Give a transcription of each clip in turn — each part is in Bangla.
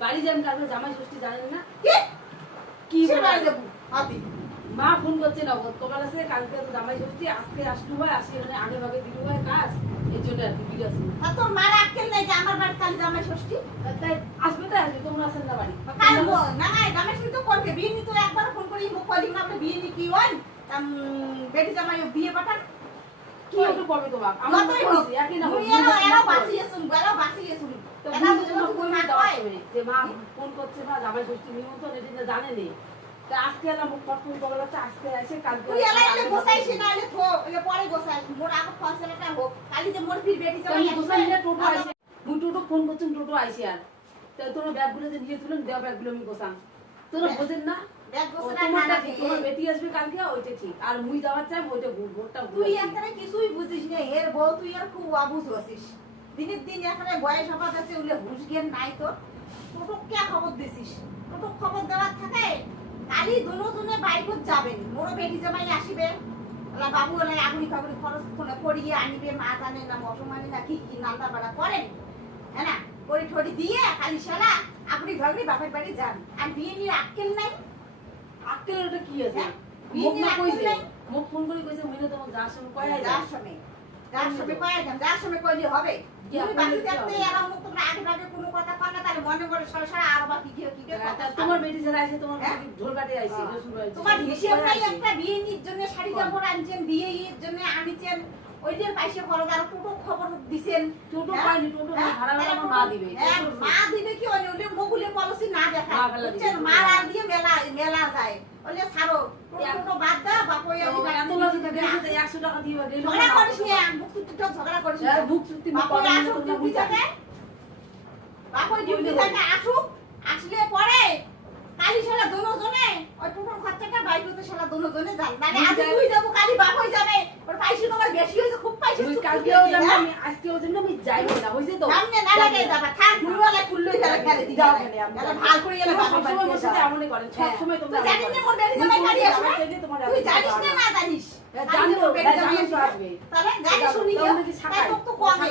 বাড়ি যাবেন কালকে জামাই ষষ্ঠী জানেন না? কি? বাড়ি? দেবো হাতি। মা ফোন করছে না গতকাল আছে কালকে তো জামাই ষষ্ঠী আজকে আসলু হয় মানে আগে ভাগে দিলু হয় কাজ এই জন্য আর কি বিরাজ তা তোর মার আক্কেল নেই যে আমার বাড়ি কাল জামাই ষষ্ঠী? তাই আসবে তাই আসবে তোমরা আছেন না বাড়ি। কাল না না জামাই ষষ্ঠী তো করবে বিয়ে নি তো একবার ফোন করি মুখ কলি না আপনি বিয়ে নি কি হয়? বেটি জামাই বিয়ে পাঠান। কি একটু করবে তোমার আমার তো একই না এরা এরা তো বাঁচিয়ে শুন এরা বাঁচিয়ে শুন যে মা ফোন করছে না জামাই ষষ্ঠী নিমন্ত্রণ এটা না তা আজকে এলাম মুখ ফট করে বলা আজকে এসে কালকে তুই এলা এলে গোসাইছি না এলে থো এলে পরে গোসাই মোর আগে ফসলটা হোক কালি যে মোর ফির বেটি আমি জামাই গোসাই টোটো আইছে। মুই টোটো ফোন করছি টোটো আইছে আর। তা তোর ব্যাগগুলো যে নিয়ে তুলেন দেওয়া ব্যাগগুলো আমি গোসাম। তোরা বোঝেন না? আর মুই যাওয়ার চাই ওইটা ভোটটা তুই এখানে কিছুই বুঝিস না এর বউ তুই আর খুব অবুঝ হচ্ছিস দিনের দিন এখানে বয়স হবার কাছে উলে হুঁশ জ্ঞান নাই তো টোটো কে খবর দিছিস? টোটো খবর দেওয়ার থাকে কালি দুনো জনে বাইকত যাবেন। মোরও বেটি জামাই আসিবে। ওলা বাবু ওলা আগুনি ফাগুনি খরচ ফোনে করিয়ে আনিবে মা জানে না মশমানি না কি কি নালদা বাড়া করেন? হ্যাঁ না? করি ঠড়ি দিয়ে কালি শালা আগুনি ফাগুনি বাপের বাড়ি যান। আর বিয়ে নিয়ে আক্কেল নাই? আক্কেলের ওটা কি আছে? হ্যাঁ? মুখ না কইছে? মুখ ফোন করে কইছে মুইনা তোমার যার সময় কয় আইছে যার সময় যার সময় কয়ে যান যার সময় কইলে হবে? তোমরা বেটি যারা তোমার? ঢোল আইছে তোমার হিসেব নাই একটা বিয়ে নির জন্য শাড়ি কাপড় আনছেন বিয়ে এর জন্য আনিছেন ওইটার পাইছে খরচ আর টোটো খবর দিছেন। টোটো হ্যাঁ? পাইনি টোটো হ্যাঁ? ভাড়া মা দিবে হ্যাঁ, মা দিবে। কি ওই ওলে মগুলে পলিসি না দেখা বুঝছেন? মারা দিয়ে মেলা মেলা যায়। ওলে ছাড়ো টোটো বাদ দাও বাপ ওই থাকে 100 টাকা দিয়ে গেল। ঝগড়া করিস না টুক টুক ঝগড়া করিস না। বুক চুক্তি বাপরে করে আসুক তোমরা ডিউটি। থেকে বাপরে ডিউটি বললে আসুক। আসলে পরে কালি শালা দোনো জনে ওই টোটোর খরচাটা বাইক হতে শালা দোনো জনে যান। মানে আজ তুই যাব কালি বাপ হয়ে যাবে। ওর পাইছি তোমার বেশি হয়েছে খুব পাইছি মুই কালকেও জানি আমি আজকে আজকেও জানি আমি যাইব না হইছে তো? সামনে না লাগে যাবা থাক। মুড়ওয়ালা খুললো গেলে গেলে দি যাও যাবে গেলে আমি ভালো করে গেলে তোমরা বাড়িতে আমার সাথে যাও। এমনই করেন হ্যাঁ। সবসময় তোমরা তুই জানিস এমন না করো। মোর মুই জামাই কোনোদিন আসবে? আমার চাইলে তোমার তুই এত জানিস যাওয়া না না। না জানিস হ্যাঁ, আমি জানব। তাহলে গাড়ি শুনি তাই তো কমে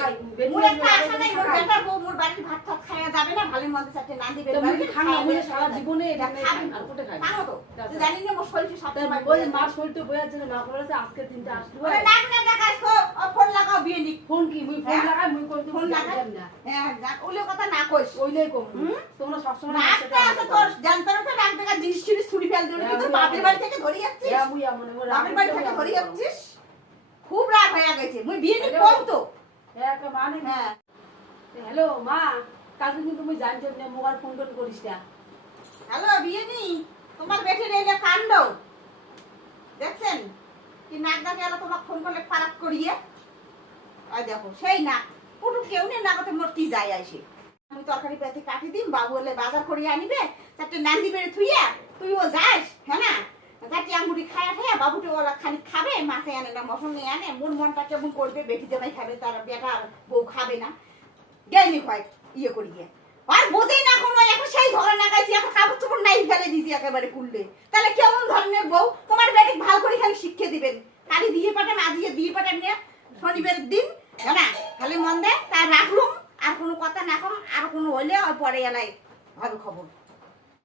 মোর একটা আশা নাই মোর শাখায়। বেটার বউ মোর বাড়ির ভাত টাত খাওয়া যাবে না ভালো না দিবে তো খান না, মুই সারা জীবনে এটা খাবি। আর কোটে খাই। খাব তো। তুই তো। না মোর শরীরটা সব সময় ওই বয়ে মার আছে। জন্য না করেছে আজকে তিনটা আসলো ওরে নাক না দেখাইস তো, ও ফোন লাগাও বিয়ে নিক। ফোন কি মুই ফোন? লাগাই মুই কই ফোন ফোন লাগাই? লাগাই না হ্যাঁ, ওলে কথা না কইস। ওইলাই কম তোমরা সবসময় আমার সাথে আছে তোর, জানতাম তো নাক দেখা জিনিস টিনিস ছুরি ফেল দিবি, তুই বাপের বাড়ি থেকে ধরে যাচ্ছিস? হ্যাঁ, মুই এমন এমন বাপের বাড়ি থেকে ধরে যাচ্ছিস? খুব রাগ হয়ে গেছে মুই বিয়ে নিক কম তো হ্যাঁ মানে হ্যাঁ হ্যালো মা কালকে কিন্তু মুই জানছি না, মোবাইল ফোন টোন করিস না। হ্যালো বিয়ে নি তোমার বেটির এই যে কাণ্ড, দেখছেন? কি নাক ডাকে এলো তোমার ফোন করলে পারাক করিয়ে? ওই দেখো, সেই নাক। পুটু কেউ নেই নাকতে মোর কি যায় আসে আমি তরকারি পেতে কাটি দিম, বাবু হলে বাজার করিয়ে আনিবে, চারটে নান্দি বেড়ে থুইয়া তুইও যাস হ্যাঁ না? চারটে আঙ্গুরি খায়া খায়া বাবুটি ওরা খালি খাবে, মাছে আনে না মশন নিয়ে আনে মন মনটা কেমন করবে, বেটি জামাই খাবে, তার বেটা আর বউ খাবে না। গেলি হয়। ইয়ে করি আর বোঝেই না কোনো, এখন সেই ধরে না গাইছি এখন কাপড় চোপড় নাই ফেলে দিছি একেবারে কুললে। তাহলে কেমন ধরনের বউ? তোমার বেটে ভালো করে খালি শিক্ষা দিবেন। কালি দিয়ে পাঠান আজিয়ে দিয়ে পাঠান নিয়ে শনিবার দিন হ্যাঁ না, খালি মন দেয়, তা রাখলুম, আর কোনো কথা না কম, আর কোনো হইলে পরে এলাই হবে খবর।